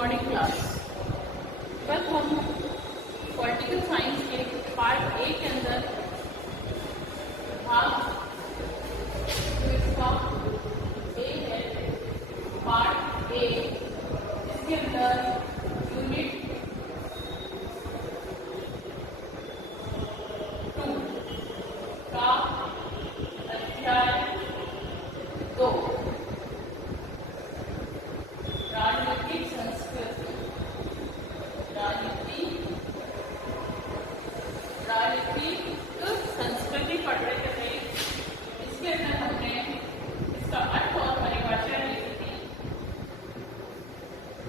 Morning class. कल हम political science के पार्ट ए के अंदर भाग जो इसका ए है, पार्ट ए, इसके अंदर यूनिट 2 का अध्याय 2 राजनीतिक संस्कृति पढ़ रहे थे। इसके अंदर हमने इसका अर्थ और परिभाषा लिखी थी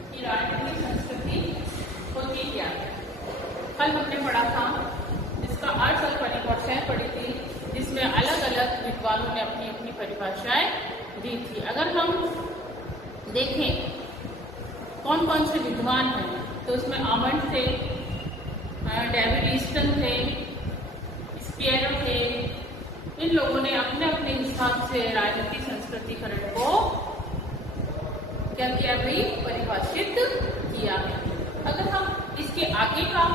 कि राजनीतिक संस्कृति होती क्या है। कल हमने पढ़ा था, इसका अर्थ और परिभाषाएं पढ़ी थी, जिसमें अलग अलग विद्वानों ने अपनी अपनी परिभाषाएं दी थी। अगर हम देखें कौन कौन से विद्वान हैं, तो उसमें आमंड थे, डेविड ईस्टन थे, स्पियरो थे। इन लोगों ने अपने अपने हिसाब से राजनीतिक संस्कृतिकरण को क्या किया भाई, परिभाषित किया है। अगर हम इसके आगे का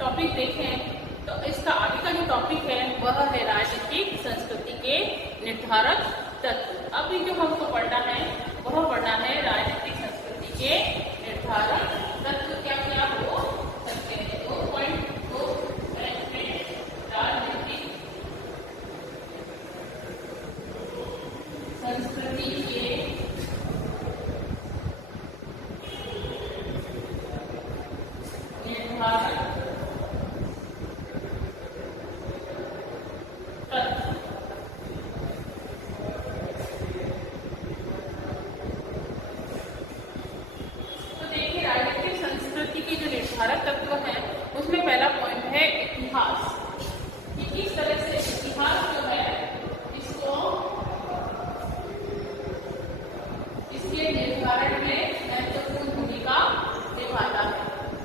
टॉपिक देखें तो इसका आगे का जो टॉपिक है वह है राजनीतिक संस्कृति के निर्धारक तत्व। अभी जो हमको पढ़ना है वह पढ़ना है राजनीतिक संस्कृति के निर्धारक तत्व क्या क्या हो सकते हैं। 2.2 में राजनीतिक संस्कृति के निर्धारक तत्व। निर्धारक तत्व है, उसमें पहला पॉइंट है इतिहास। कि किस तरह से इतिहास जो है इसको इसके निर्धारण में महत्वपूर्ण भूमिका निभाता है।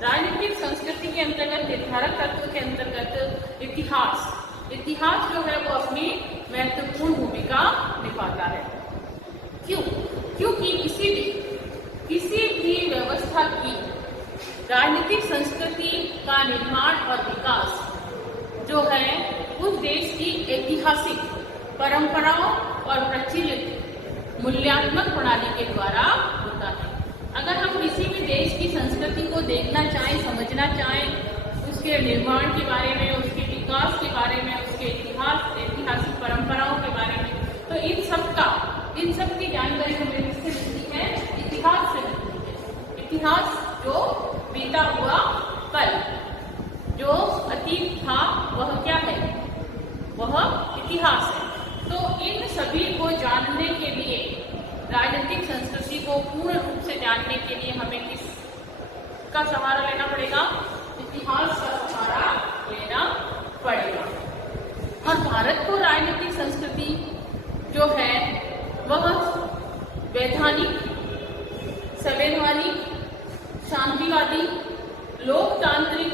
राजनीतिक संस्कृति के अंतर्गत निर्धारक तत्व के अंतर्गत इतिहास जो है वो अपनी महत्वपूर्ण भूमिका निभाता है। क्यों? क्योंकि किसी भी व्यवस्था की राजनीतिक संस्कृति का निर्माण और विकास जो है उस देश की ऐतिहासिक परंपराओं और प्रचलित मूल्यांकन प्रणाली के द्वारा होता है। अगर हम किसी भी देश की संस्कृति को देखना चाहें, समझना चाहें, उसके निर्माण के बारे में, उसके विकास के बारे में, उसके ऐतिहासिक परंपराओं के बारे में, तो इन सब की जानकारी हमें किससे मिलती है? इतिहास से मिलती है। इतिहास जो बीता हुआ कल, जो अतीत था, वह क्या है? वह इतिहास है। तो इन सभी को जानने के लिए, राजनीतिक संस्कृति को पूर्ण रूप से जानने के लिए हमें किसका सहारा लेना पड़ेगा? इतिहास का सहारा लेना पड़ेगा। और भारत को राजनीतिक संस्कृति जो है वह वैधानिक, संवैधानिक, शांतिवादी, लोकतांत्रिक,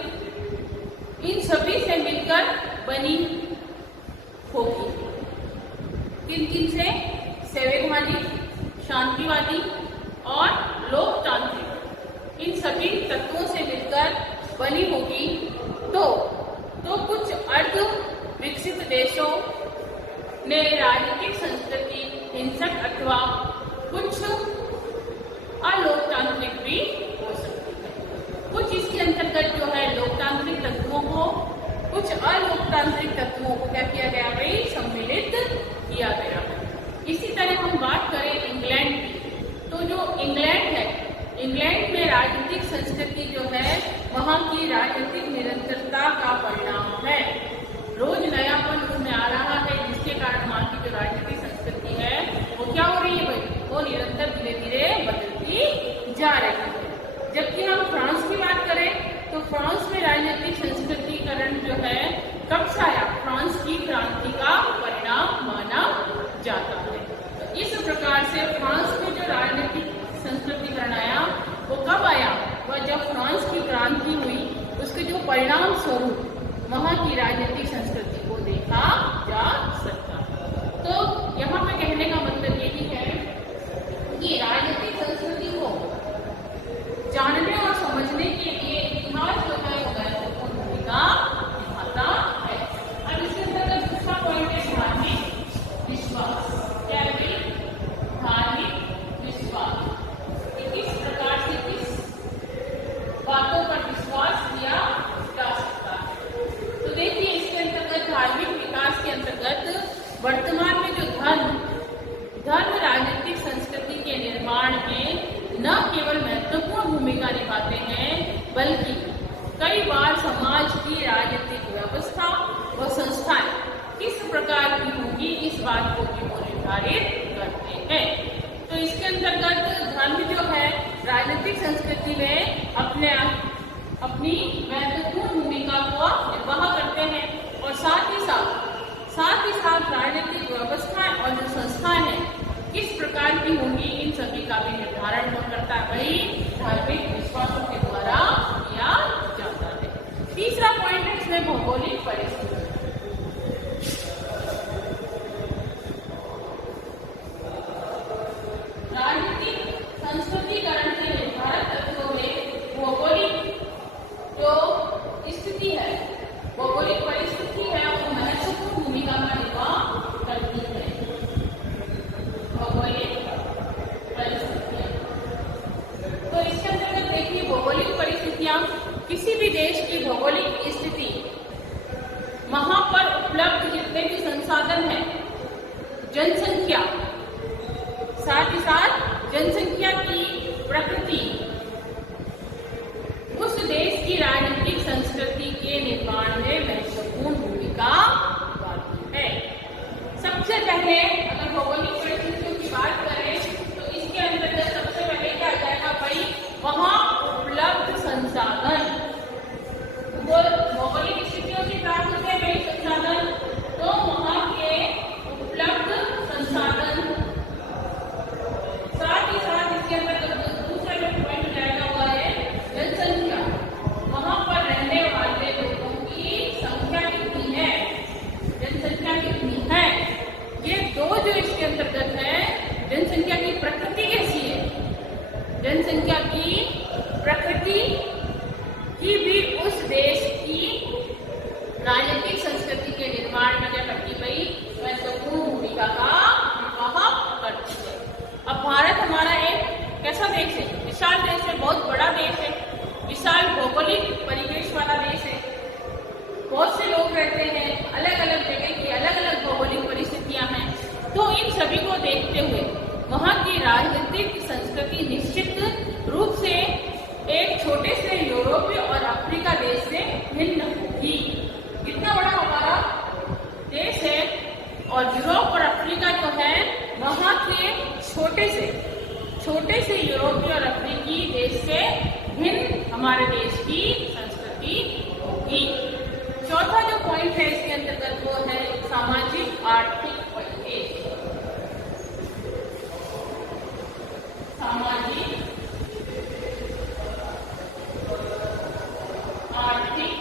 इन सभी से मिलकर बनी होगी। किन से? संवैधानिक, शांतिवादी और लोकतांत्रिक, इन सभी तत्वों से मिलकर बनी होगी। तो कुछ अर्ध विकसित देशों ने राजनीतिक संस्कृति हिंसक अथवा कुछ अलोकतांत्रिक भी हो सकती है। कुछ इसके अंतर्गत जो है लोकतांत्रिक तत्वों को, कुछ अलोकतांत्रिक तत्वों को क्या किया गया भाई? सम्मिलित किया गया। इसी तरह हम बात करें इंग्लैंड की, तो जो इंग्लैंड है, इंग्लैंड में राजनीतिक संस्कृति जो है वहाँ की राजनीतिक निरंतरता का परिणाम है। रोज नयापन उसमें आ रहा है, जिसके कारण वहाँ की जो राजनीतिक संस्कृति है वो क्या हो रही है भाई? वो निरंतर धीरे धीरे बदलती जा रही है। जबकि हम फ्रांस की बात करें तो फ्रांस में राजनीतिक संस्कृतिकरण जो है कब से आया? फ्रांस की क्रांति का परिणाम माना जाता है। तो इस प्रकार से फ्रांस में जो राजनीतिक संस्कृतिकरण आया वो कब आया? वह जब फ्रांस की क्रांति हुई, उसके जो परिणाम स्वरूप वहाँ की राजनीतिक संस्कृति को देखा जा सकता है। तो यहाँ पे कहने का मतलब यही है कि राजनीतिक संस्कृति को धर्म राजनीतिक संस्कृति के निर्माण में न केवल महत्वपूर्ण भूमिका निभाते हैं, बल्कि कई बार समाज की राजनीतिक व्यवस्था व संस्थाएं किस प्रकार की होगी इस बात को भी वो निर्धारित करते हैं। तो इसके अंतर्गत धर्म जो है राजनीतिक संस्कृति में अपनी महत्वपूर्ण भूमिका को निर्वाह करते हैं और साथ ही साथ राजनीतिक व्यवस्था और जो संस्थाएं हैं किस प्रकार की होंगी इन सभी का भी निर्धारण करता है वही धार्मिक विश्वासों के द्वारा किया जाता है। तीसरा पॉइंट है इसमें भौगोलिक परिस्थिति। राजनीतिक संस्कृतिकरण के निर्धारक तत्वों में भौगोलिक जो स्थिति है, भौगोलिक परिस्थिति है, वो महत्वपूर्ण भूमिका का निर्वाह करती है। भौगोलिक परिस्थितियां, तो इसके अंतर्गत देखिए भौगोलिक परिस्थितियां किसी भी देश की भौगोलिक स्थिति, वहां पर उपलब्ध जितने भी संसाधन हैं, जनसंख्या, साथ ही साथ जनसंख्या की प्रकृति उस देश की राजनीतिक संस्कृति के निर्माण में महत्वपूर्ण भूमिका निभाती है। सबसे पहले अगर भौगोलिक परिस्थितियों की बात करें तो इसके अंतर्गत सबसे पहले क्या आ जाएगा भाई, वहां उपलब्ध संसाधन। भौगोलिक स्थितियों से प्राप्त होते हैं भाई संसाधन, तो वहां के उपलब्ध संसाधन, साथ ही साथ इसके अंदर दूसरा जो पॉइंट जाएगा हुआ है जनसंख्या, वहां पर रहने वाले लोगों की संख्या कितनी है, जनसंख्या कितनी है। ये दो जो इसके अंतर्गत है, जनसंख्या की प्रकृति कैसी है, जनसंख्या की प्रकृति की भी उस देश की राजनीतिक संस्कृति के निर्माण में क्या करती भाई, महत्वपूर्ण भूमिका का निर्वाह करती है। अब भारत हमारा एक कैसा देश है, विशाल देश है, बहुत बड़ा देश है, विशाल भौगोलिक परिवेश वाला देश है, बहुत से लोग रहते हैं, अलग अलग जगह की अलग अलग भौगोलिक परिस्थितियां हैं। तो इन सभी को देखते हुए वहां की राजनीतिक संस्कृति निश्चित रूप से एक छोटे से यूरोपीय और अफ्रीका देश से भिन्न होगी। कितना बड़ा हमारा देश है और यूरोप और अफ्रीका जो है वहां के छोटे से यूरोपीय और अफ्रीकी देश से भिन्न हमारे देश की संस्कृति होगी। चौथा जो पॉइंट है इसके अंतर्गत वो है सामाजिक आर्थिक परिवेश। सामाजिक आर्थिक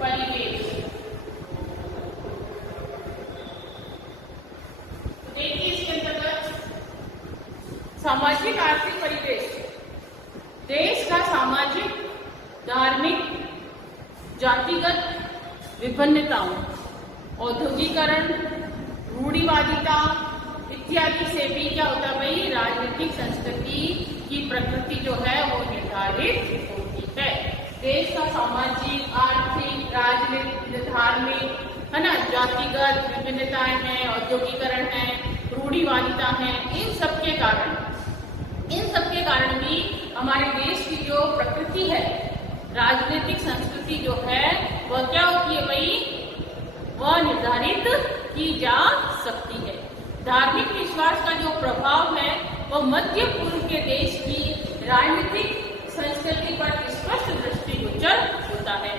परिवेश। देखिए इसके अंतर्गत सामाजिक आर्थिक परिवेश देश का सामाजिक, धार्मिक, जातिगत विभिन्नताओं, औद्योगिकरण, रूढ़िवादिता इत्यादि से भी क्या होता है भाई, राजनीतिक संस्कृति की प्रकृति जो है वो निर्धारित होती है। देश का सामाजिक, आर्थिक, राजनीतिक, धार्मिक, है ना, जातिगत विभिन्नताएं हैं, औद्योगिकरण है, रूढ़िवादिता है, इन सब के कारण भी हमारे देश की जो प्रकृति है, राजनीतिक संस्कृति जो है वह क्या होती है भाई, वह निर्धारित की जा सकती है। धार्मिक विश्वास का जो प्रभाव है वह मध्य पूर्व के देश की राजनीतिक संस्कृति पर स्पष्ट दृष्टिगोचर होता है।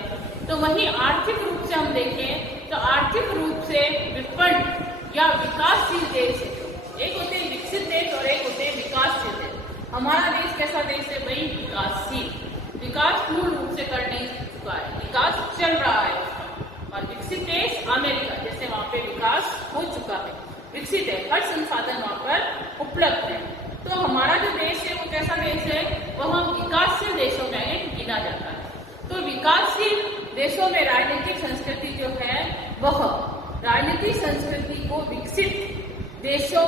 तो वहीं आर्थिक रूप से हम देखें तो आर्थिक रूप से विपन्न या विकासशील देश है, एक होते हैं विकसित देश और एक होते हैं विकासशील देश। हमारा देश कैसा देश है भाई, विकासशील, विकास पूर्ण रूप से कर नहीं चुका है, विकास चल रहा है। और विकसित देश अमेरिका जैसे वहां पे विकास हो चुका है, विकसित है, हर संसाधन वहां पर उपलब्ध है। तो हमारा जो देश है वो कैसा देश है, वह विकासशील देशों में गिना जाता है। तो विकासशील देशों में राजनीतिक संस्कृति जो है वह राजनीतिक संस्कृति को विकसित देशों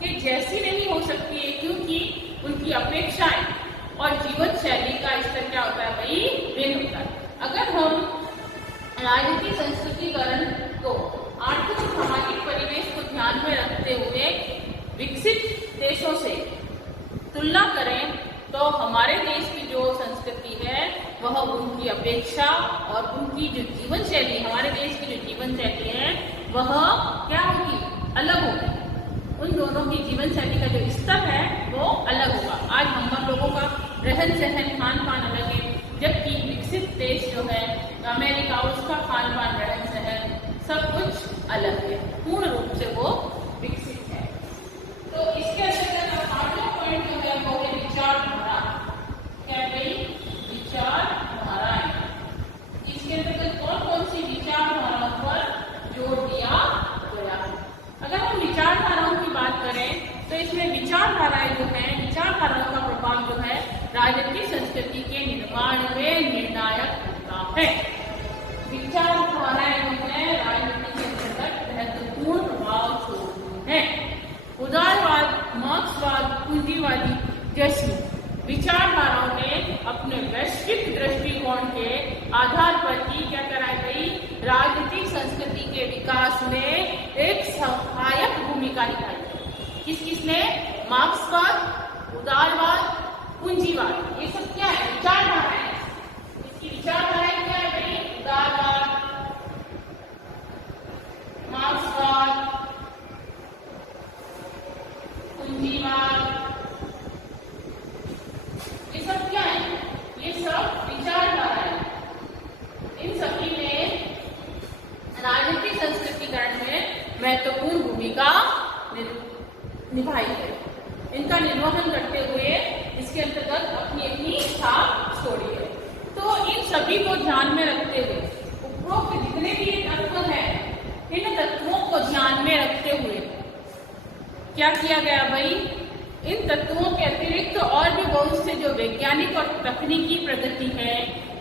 के जैसी नहीं हो सकती है, क्योंकि उनकी अपेक्षाएं और जीवन शैली का स्तर क्या होता है भाई, भिन्न होता है। अगर हम राजनीतिक संस्कृतिकरण को सामाजिक परिवेश को ध्यान में रखते हुए विकसित देशों से तुलना करें तो हमारे देश की जो संस्कृति है वह उनकी अपेक्षा और उनकी जो जीवन शैली, हमारे देश की जो जीवन शैली है वह क्या होगी, अलग होगी। उन दोनों की जीवन शैली का जो स्तर है वो अलग होगा। आज हम लोगों का रहन सहन खान पान अलग है, जबकि विकसित देश जो है अमेरिका, उसका खान पान रहन सहन सब कुछ अलग है, पूर्ण रूप से वो विकसित है। तो इसके अंतर्गत पांचवा पॉइंट जो है वो है विचारधारा। क्या भाई, विचारधाराएं। इसके अंतर्गत कौन कौन सी विचारधाराओं पर जोर दिया गया है। अगर हम विचारधाराओं की बात करें तो इसमें विचारधाराएं जो है, विचारधाराओं का प्रभाव जो है राजनीतिक संस्कृति के निर्माण में निर्णायक होता है। विचारधाराएं जो है राजनीति के अंतर्गत महत्वपूर्ण प्रभाव छोड़ती है। उदारवाद, मार्क्सवाद, पूंजीवादी जैसी विचारधाराओं ने अपने वैश्विक दृष्टिकोण के आधार पर ही क्या करा गई, राजनीतिक संस्कृति के विकास में एक सहायक भूमिका निभाई। किसने? मार्क्सवाद, उदारवाद, पूंजीवाद, ये सब क्या है, विचारधाराएं। इसकी विचारधाराएं क्या है भाई, उदारवाद, मार्क्सवाद, पूंजीवाद, ये सब क्या है, ये सब विचारधाराएं। इन सभी ने राजनीतिक संस्कृतिकरण में महत्वपूर्ण भूमिका निभाई है। इनका निर्वहन करते हुए इसके अंतर्गत अपनी अपनी छाप छोड़ी है। तो इन सभी को ध्यान में रखते हुए उपरोक्त जितने भी तत्व हैं, इन तत्वों को ध्यान में रखते हुए क्या किया गया भाई, इन तत्वों के अतिरिक्त और भी बहुत से जो वैज्ञानिक और तकनीकी प्रगति है,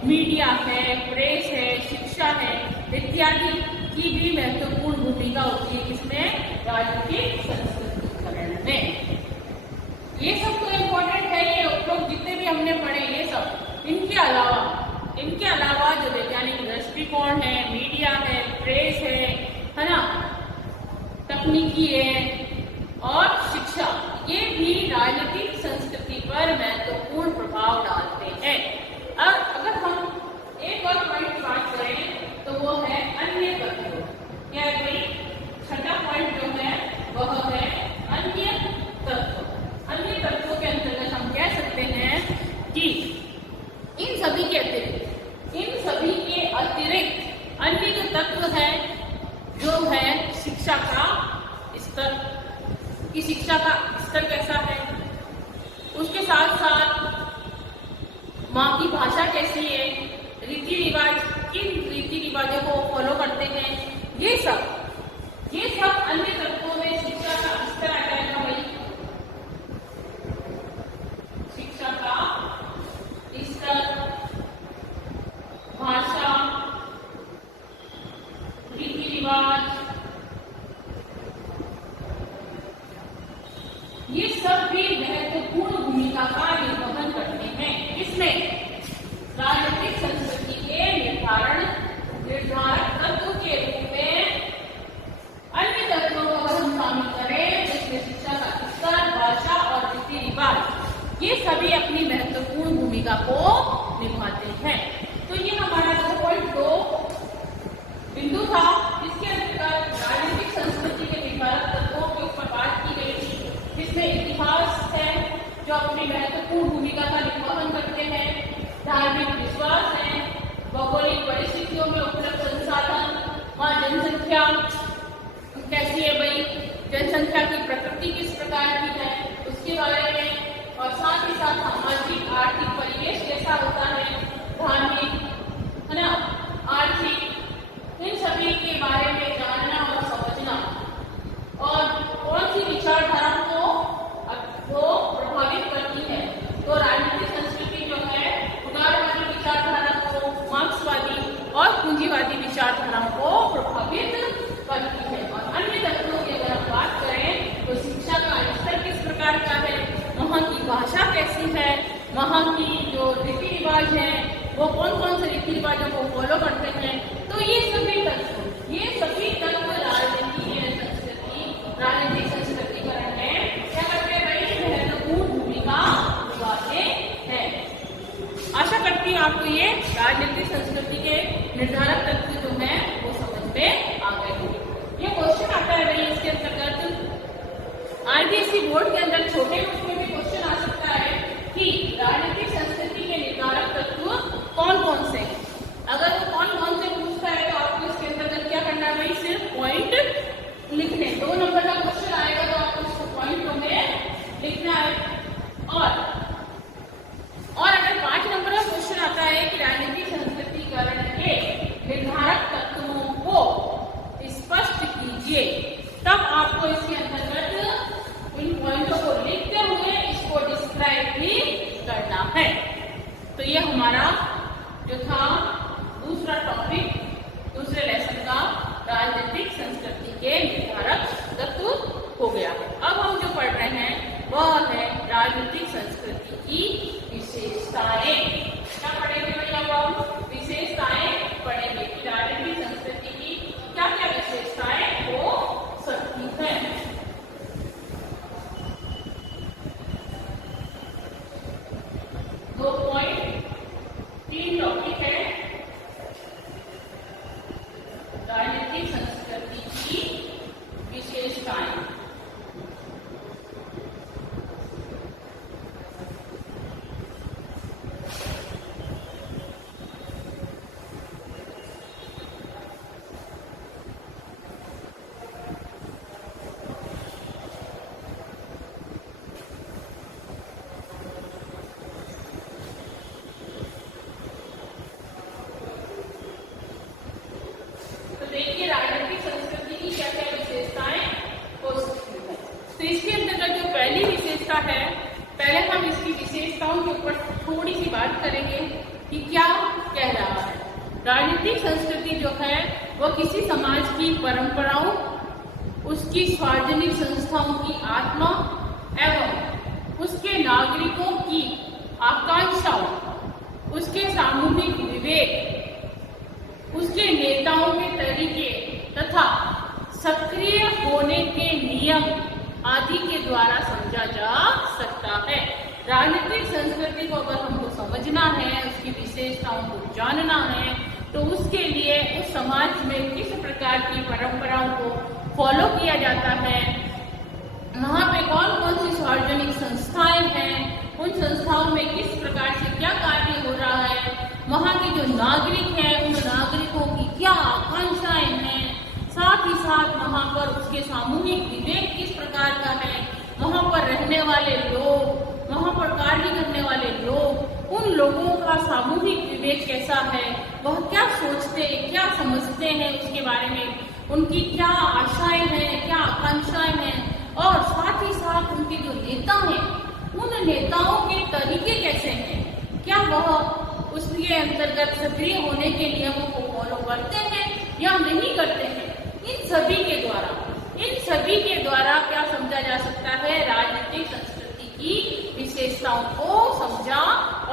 मीडिया है, प्रेस है, शिक्षा है इत्यादि की भी महत्वपूर्ण भूमिका होती है। किसमें? राजनीतिक संस्कृतिकरण में। ये सब तो इम्पोर्टेंट है, ये उपरोक्त जितने भी हमने पढ़े ये सब। इनके अलावा जो वैज्ञानिक दृष्टिकोण है, मीडिया है, प्रेस है ना, तकनीकी है और शिक्षा, ये भी राजनीतिक संस्कृति पर महत्वपूर्ण प्रभाव डालते हैं। अब अगर हम एक और पॉइंट बात करें तो वो है अन्य तत्व। क्या है भाई, छठा पॉइंट जो है वह है अन्य तत्व। अन्य तत्वों के अंतर्गत हम कह सकते हैं कि इन सभी के अतिरिक्त अन्य जो तत्व है जो है शिक्षा का स्तर, कि शिक्षा का स्तर कैसा है, उसके साथ साथ माँ की भाषा कैसी है, रीति रिवाज, किन रीति रिवाजों को फॉलो करते हैं, ये सब अन्य तत्वों में शिक्षा का स्तर आ जाएगा भाई। शिक्षा का स्तर, भाषा, रीति रिवाज, ये सब भी महत्वपूर्ण भूमिका का निर्वहन करते हैं। इसमें राजनीतिक संस्कृति के निर्धारक तत्व के रूप में अन्य तत्वों को अगर हम शामिल करें, जिसमें शिक्षा का स्तर, भाषा और रीति रिवाज, ये सभी अपनी महत्वपूर्ण भूमिका को निभाते हैं। तो ये हमारा 2.2 बिंदु था, जिसके अंतर्गत राजनीतिक संस्कृति के निर्धारक तत्वों के ऊपर बात की गई थी। इसमें इतिहास है जो अपनी महत्वपूर्ण भूमिका का निर्वहन करते हैं, धार्मिक विश्वास है, भौगोलिक परिस्थितियों में उपलब्ध संसाधन, वहाँ जनसंख्या कैसी है भाई, जनसंख्या की प्रकृति किस प्रकार की है उसके बारे में, और साथ ही साथ सामाजिक आर्थिक परिवेश कैसा होता है, धार्मिक है ना, आर्थिक, इन सभी के बारे में जानना और समझना, और कौन सी विचारधारा को प्रभावित करती है। तो राजनीतिक संस्कृति जो है उदारवादी विचारधारा को, मार्क्सवादी और पूंजीवादी विचारधाराओं को प्रभावित करती है। और अन्य तत्वों की अगर हम बात करें तो शिक्षा का स्तर किस प्रकार का है, वहाँ की भाषा कैसी है, वहाँ की जो रीति रिवाज है वो कौन से रीति रिवाजों को फॉलो करते हैं। तो ये सभी तत्व राजनीति IPSC बोर्ड के अंदर छोटे रूप में भी क्वेश्चन आ सकता है कि राजनीतिक संस्कृति के निर्धारक तत्व कौन कौन से हैं। अगर वो कौन कौन से पूछता है तो आपको इसके अंतर्गत क्या करना है भाई, सिर्फ पॉइंट लिखने। 2 नंबर का क्वेश्चन आएगा तो आपको इसको पॉइंटों में लिखना है। और अगर 5 नंबर का क्वेश्चन आता है कि राजनीतिक संस्कृतिकरण के निर्धारक तत्वों को स्पष्ट कीजिए, तब आपको इसके अंतर्गत इन पॉइंटों को लिखते हुए इसको डिस्क्राइब भी करना है। तो ये हमारा जो था दूसरा टॉपिक, दूसरे लेसन का राजनीतिक संस्कृति के निर्धारक तत्व हो गया। अब हम जो पढ़ रहे हैं वह है राजनीतिक संस्कृति की विशेषताएं। क्या पढ़ेंगे भैया? हम विशेषताएं पढ़ेंगे कि राजनीतिक संस्कृति की क्या क्या विशेषताएं हो सकती हैं। दो पॉइंट 3 टॉपिक है राजनीतिक संस्कृति की विशेषताएं। देखिए राजनीतिक संस्कृति की क्या क्या विशेषताएं हो सकती है। तो इसके अंतर्गत जो पहली विशेषता है, पहले हम इसकी विशेषताओं के ऊपर थोड़ी सी बात करेंगे कि क्या कह रहा है। राजनीतिक संस्कृति जो है वह किसी समाज की परंपराओं, उसकी सार्वजनिक संस्थाओं की आत्मा एवं उसके नागरिकों की आकांक्षाओं, उसके सामूहिक विवेक, उसके नेताओं के तरीके तथा सक्रिय होने के नियम आदि के द्वारा समझा जा सकता है। राजनीतिक संस्कृति को अगर हमको समझना है, उसकी विशेषताओं को जानना है, तो उसके लिए उस समाज में किस प्रकार की परंपराओं को फॉलो किया जाता है, वहाँ पे कौन कौन सी सार्वजनिक संस्थाएं हैं, उन संस्थाओं में किस प्रकार से क्या कार्य हो रहा है, वहाँ के जो नागरिक हैं उन नागरिकों की क्या आकांक्षाएं हैं, साथ ही साथ वहाँ पर उसके सामूहिक विवेक किस प्रकार का है, वहाँ पर रहने वाले लोग, वहाँ पर कार्य करने वाले लोग, उन लोगों का सामूहिक विवेक कैसा है, वह क्या सोचते हैं, क्या समझते हैं, उसके बारे में उनकी क्या आशाएं हैं, क्या आकांक्षाएं हैं, और साथ ही साथ उनके जो नेता हैं उन नेताओं के तरीके कैसे हैं, क्या वह उसके अंतर्गत सक्रिय होने के नियमों को फॉलो करते हैं या नहीं करते हैं। इन सभी के द्वारा क्या समझा जा सकता है, राजनीतिक संस्कृति की विशेषताओं को समझा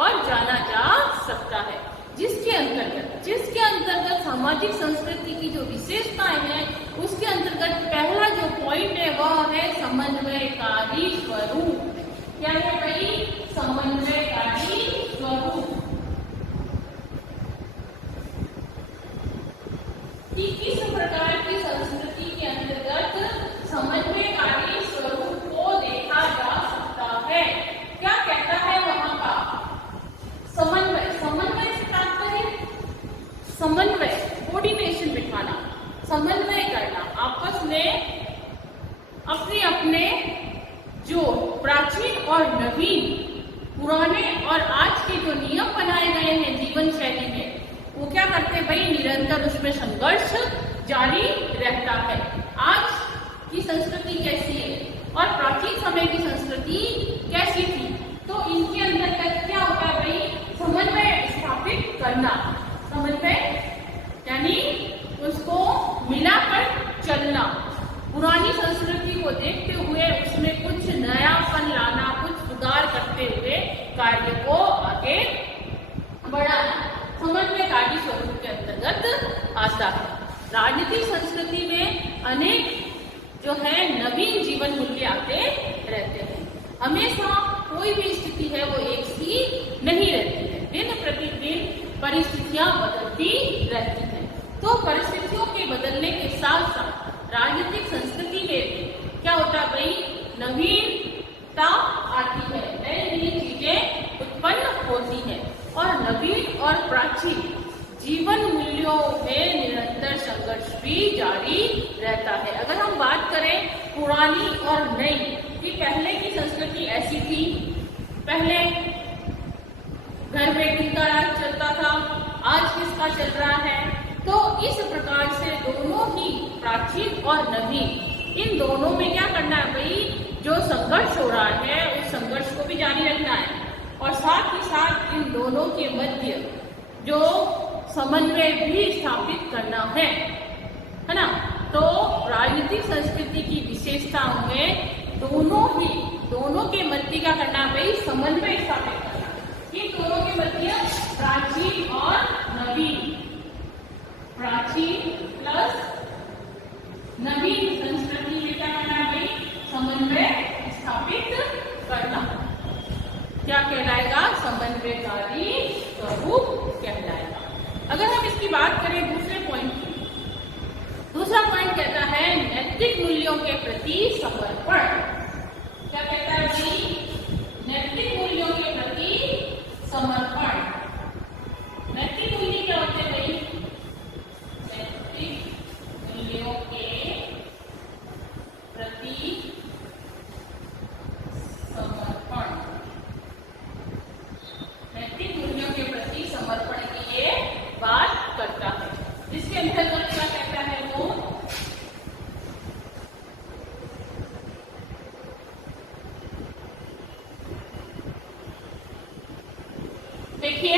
और जाना जा सकता है। जिसके अंतर्गत सामाजिक संस्कृति की जो विशेषताएं हैं उसके अंतर्गत पहला जो पॉइंट है वह है समन्वयकारी स्वरूप। क्या है भाई? समन्वयकारी स्वरूप। कि किस प्रकार की संस्कृति के अंतर्गत समन्वयकारी स्वरूप को देखा जा सकता है। क्या कहता है वहां का? समन्वय से तात्पर्य समन्वय, कोऑर्डिनेशन बिठाना, समन्वय करना, आपस में अपने अपने जो प्राचीन और नवीन, पुराने और आज के जो नियम बनाए गए हैं जीवन शैली में, वो क्या करते भाई, निरंतर उसमें संघर्ष जारी रहता है। आज की संस्कृति कैसी है और प्राचीन समय की संस्कृति कैसी थी, तो इनके अंतर्गत क्या होता है भाई, समन्वय स्थापित करना। समन्वय यानी उसको मिलाकर चलना, पुरानी संस्कृति को देखते हुए उसमें कुछ नयापन लाना, कुछ सुधार करते हुए कार्य को आगे बढ़ाना, समन्वयकारी स्वरूप के अंतर्गत आता है। राजनीतिक संस्कृति में अनेक जो है नवीन जीवन मूल्य आते रहते हैं। हमेशा कोई भी स्थिति है वो एक सी नहीं रहती है, दिन प्रतिदिन परिस्थितियां बदलती रहती हैं। तो परिस्थितियों के बदलने के साथ साथ राजनीतिक संस्कृति में क्या होता है भाई, नवीनता आती है, नई नई चीजें उत्पन्न होती हैं और नवीन और प्राचीन जीवन मूल्यों में निरंतर संघर्ष भी जारी रहता है। अगर हम बात करें पुरानी और नई कि पहले की संस्कृति ऐसी थी, पहले घर में किसका राज चलता था, आज किसका चल रहा है, तो इस प्रकार से दोनों ही प्राचीन और नवीन इन दोनों में क्या करना है भाई, जो संघर्ष हो रहा है उस संघर्ष को भी जारी रखना है और साथ ही साथ इन दोनों के मध्य जो समन्वय भी स्थापित करना है ना। तो राजनीतिक संस्कृति की विशेषताओं में दोनों के मध्य क्या करना है भाई, समन्वय स्थापित करना। ये दोनों के मध्य प्राचीन और नवीन, प्राचीन प्लस नवीन संस्कृति में क्या करना है भाई, समन्वय स्थापित करना। क्या कहलाएगा, समन्वयकारी स्वरूप कहलाएगा। अगर हम इसकी बात करें दूसरे पॉइंट की, दूसरा पॉइंट कहता है नैतिक मूल्यों के प्रति समर्पण। क्या कहता है भाई, नैतिक मूल्यों के प्रति समर्पण। नैतिक मूल्य क्या होते हैं भाई, नैतिक मूल्यों के प्रति समर्पण। नैतिक मूल्यों के प्रति समर्पण की ये बात करता है, जिसके अंतर्गत क्या कहता है वो, देखिए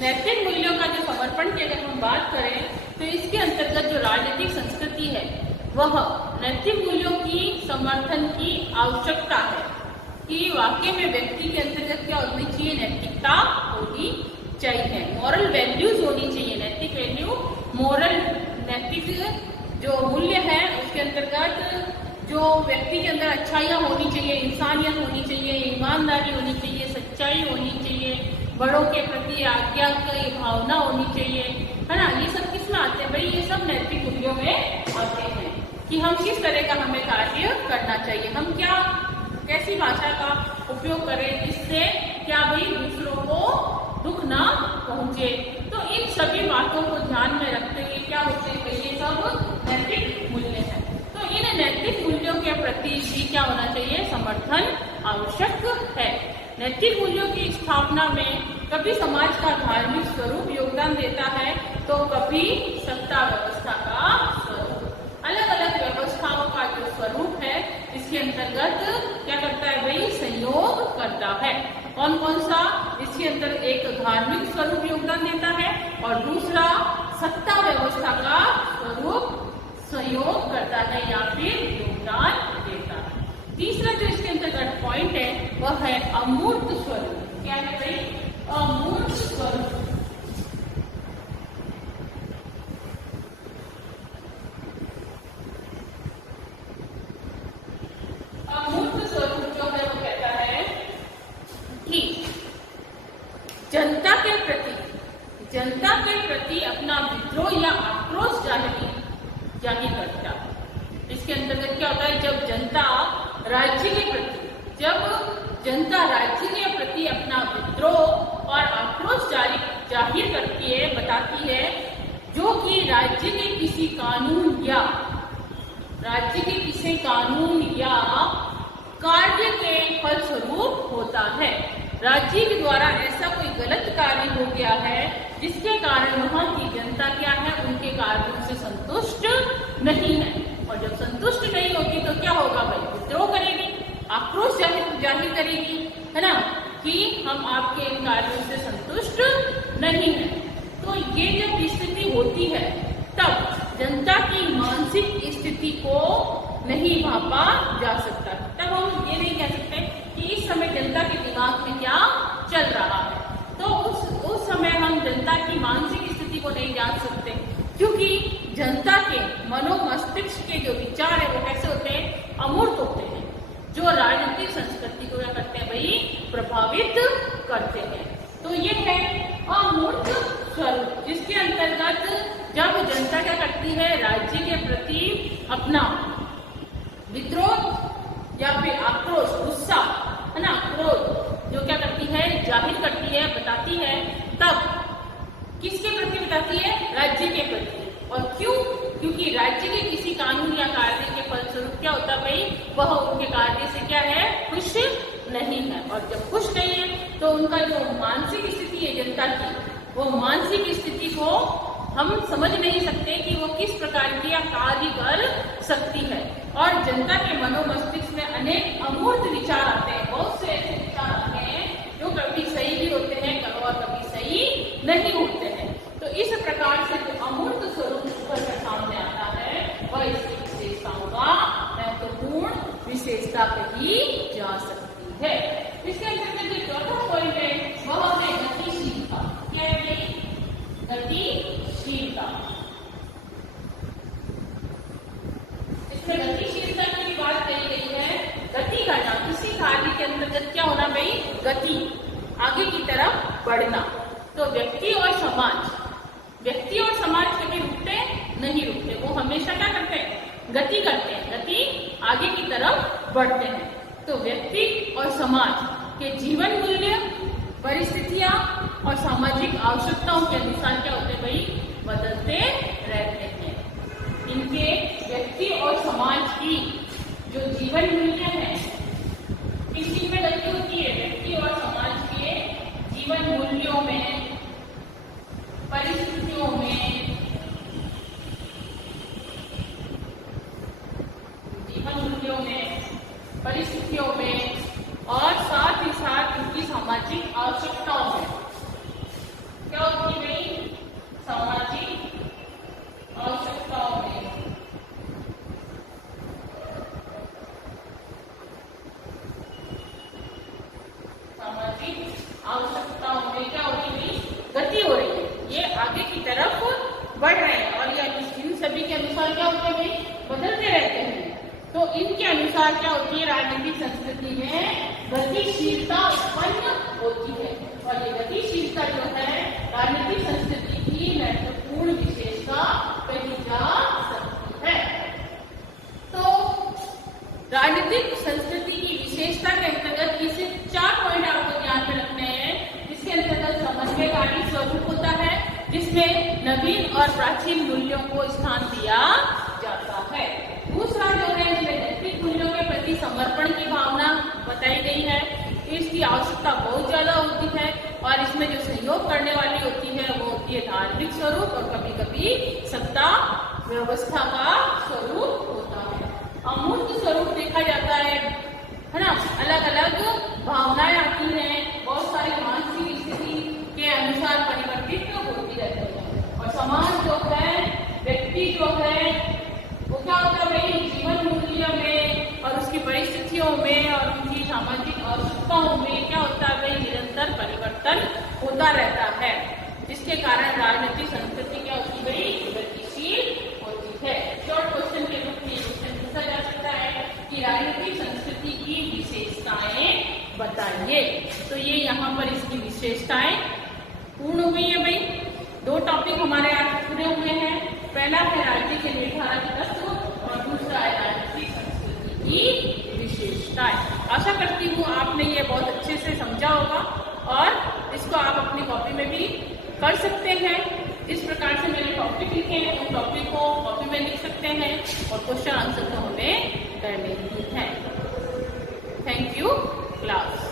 नैतिक मूल्यों का जो समर्पण की अगर हम बात करें तो इसके अंतर्गत जो राजनीतिक संस्कृति है वह नैतिक मूल्यों की समर्थन की आवश्यकता है कि वाकई में व्यक्ति के अंतर्गत क्या होनी चाहिए, नैतिकता होनी चाहिए, मॉरल वैल्यूज होनी चाहिए। नैतिक वैल्यू, मोरल, नैतिक जो मूल्य है उसके अंतर्गत जो व्यक्ति के अंदर अच्छाइयाँ होनी चाहिए, इंसानियत होनी चाहिए, ईमानदारी होनी चाहिए, सच्चाई होनी चाहिए, बड़ों के प्रति आज्ञा की भावना होनी चाहिए, है ना। ये सब किस में आते हैं भाई, ये सब नैतिक मूल्यों में आते हैं कि हम किस तरह का हमें कार्य करना चाहिए, हम क्या कैसी भाषा का उपयोग करें जिससे क्या भाई दूसरों को दुख ना पहुंचे। तो इन सभी बातों को ध्यान में रखते हुए क्या होते हैं, ये सब नैतिक मूल्य है। तो इन नैतिक मूल्यों के प्रति भी क्या होना चाहिए, समर्थन आवश्यक है। नैतिक मूल्यों की स्थापना में कभी समाज का धार्मिक स्वरूप योगदान देता है तो कभी सत्ता व्यवस्था का स्वरूप। अलग अलग व्यवस्थाओं का जो स्वरूप है इसके अंतर्गत क्या करता है भाई, सहयोग करता है। कौन कौन सा, इसके अंदर एक धार्मिक स्वरूप योगदान देता है और दूसरा सत्ता व्यवस्था का स्वरूप सहयोग करता है या फिर योगदान देता है। तीसरा जो इसके अंतर्गत पॉइंट है वह है अमूर्त स्वरूप। क्या है भाई, अमूर्त स्वरूप। अमूर्त स्वरूप जो है वो कहता है कि जनता के प्रति अपना विद्रोह या आक्रोश जाहिर करता है। इसके अंतर्गत क्या होता है, जब जनता राज्य के प्रति अपना विद्रोह और आक्रोश जाहिर करती है, बताती है, जो कि राज्य के किसी कानून या कार्य के फलस्वरूप होता है। राज्य के द्वारा ऐसा कोई गलत कार्य हो गया है जिसके कारण वहां की जनता क्या है, उनके कार्यों से संतुष्ट नहीं है। और जब संतुष्ट नहीं होगी तो क्या होगा भाई, विद्रोह करेगी, आक्रोश जाहिर करेगी, है ना, कि हम आपके इन कार्यों से संतुष्ट नहीं है। तो ये जब स्थिति होती है तब जनता की मानसिक स्थिति को नहीं भापा जा सकता। तब हम ये नहीं कह सकते कि इस समय जनता के दिमाग में क्या चल रहा है। तो उस समय हम जनता की मानसिक स्थिति को नहीं जान सकते, क्योंकि जनता के मनोमस्तिष्क के जो विचार है वो कैसे होते हैं, अमूर्त होते हैं, जो राजनीतिक संस्कृति को क्या करते हैं भाई, प्रभावित करते हैं। तो ये है अमूर्त स्वरूप, जिसके अंतर्गत जब जनता क्या करती है, राज्य के प्रति अपना विद्रोह या फिर कानून या कार्य के फलस्वरूप क्या होता है भाई, वह उनके कार्य से क्या है, खुश नहीं है। और जब खुश नहीं है तो उनका जो मानसिक स्थिति है जनता की, वो मानसिक स्थिति को हम समझ नहीं सकते कि वो किस प्रकार की कार्य कर सकती है। और जनता के मनोमस्तिष्क में अनेक अमूर्त विचार आते हैं, बहुत से ऐसे विचार आते हैं जो कभी सही भी होते हैं और कभी सही नहीं होते हैं। तो इस प्रकार से जो अमूर्त स्वरूप ऊपर का सामने आता है वह इसकी विशेषताओं का महत्वपूर्ण विशेषता कही जा सकती है। इसके अंतर्गत जो चौथा पॉइंट है वह है गतिशीलता। क्या है भाई, गतिशीलता। इसमें गतिशीलता की भी बात कही गई है। गति करना, किसी कार्य के अंतर्गत क्या होना भाई, गति, आगे की तरफ बढ़ना। तो व्यक्ति और समाज कभी रुकते नहीं रुकते, वो हमेशा क्या करते हैं, गति करते हैं, गति आगे की तरफ बढ़ते हैं। तो व्यक्ति और समाज के जीवन मूल्य, परिस्थितियां और सामाजिक आवश्यकताओं के अनुसार क्या होते हैं भाई, बदलते रहते हैं। इनके व्यक्ति और समाज की जो जीवन मूल्य है, किस चीज में गति होती है, व्यक्ति और समाज के जीवन मूल्यों में, परिस्थितियों में, परिस्थितियों में और साथ ही साथ उनकी सामाजिक आवश्यकताओं में क्या होती है भाई, सामाजिक आवश्यकताओं में, सामाजिक आवश्यकताओं में क्या होती है, गति हो रही है, ये आगे की तरफ बढ़ रहे हैं। और ये इन सभी के अनुसार क्या होते हैं भाई, बदलते रहते हैं। तो इनके अनुसार क्या होती है, राजनीतिक संस्कृति में गतिशीलता उत्पन्न होती है। और ये गतिशीलता जो है राजनीतिक संस्कृति की महत्वपूर्ण विशेषता कही जा सकती है। तो राजनीतिक संस्कृति की विशेषता के अंतर्गत इसे 4 पॉइंट आपको ध्यान में रखने हैं। इसके अंतर्गत समन्वयकारी स्वरूप होता है, जिसमें नवीन और प्राचीन मूल्यों को स्थान दिया जाता है। दूसरा जो है, इसमें नैतिक मूल्यों के प्रति समर्पण की भावना बताई गई है। इसकी आवश्यकता बहुत ज्यादा होती है। और इसमें जो सहयोग करने वाली होती है वो होती है धार्मिक स्वरूप, और कभी कभी सत्ता व्यवस्था का स्वरूप होता है। अमूर्त स्वरूप देखा जाता है ना, अलग अलग भावनाएं आती हैं, बहुत सारी मानसिक स्थिति के अनुसार परिवर्तित होती रहती है। और समाज जो है, व्यक्ति जो है, वो क्या होता है भाई, जीवन मूल्य में और उसकी परिस्थितियों में और उनकी सामाजिक आवश्यकताओं में क्या होता है भाई, निरंतर परिवर्तन होता रहता है। जिसके कारण राजनीतिक संस्कृति क्या होती है भाई, गतिशील होती है। शॉर्ट क्वेश्चन के रूप में क्वेश्चन पूछा जा सकता है कि राजनीतिक संस्कृति की विशेषताएं बताइए। तो ये यहाँ पर इसकी विशेषताएं पूर्ण हुई है भाई। 2 टॉपिक हमारे आज पूरे हुए हैं। पहला है राज्य के निर्धारक तत्व और दूसरा है राजनीतिक संस्कृति की विशेषताएं। आशा करती हूँ आपने ये बहुत अच्छे से समझा होगा और इसको आप अपनी कॉपी में भी कर सकते हैं। जिस प्रकार से मैंने टॉपिक लिखे हैं उन टॉपिक को कॉपी में लिख सकते हैं और क्वेश्चन आंसर तो हमें करने ही है। Thank you class.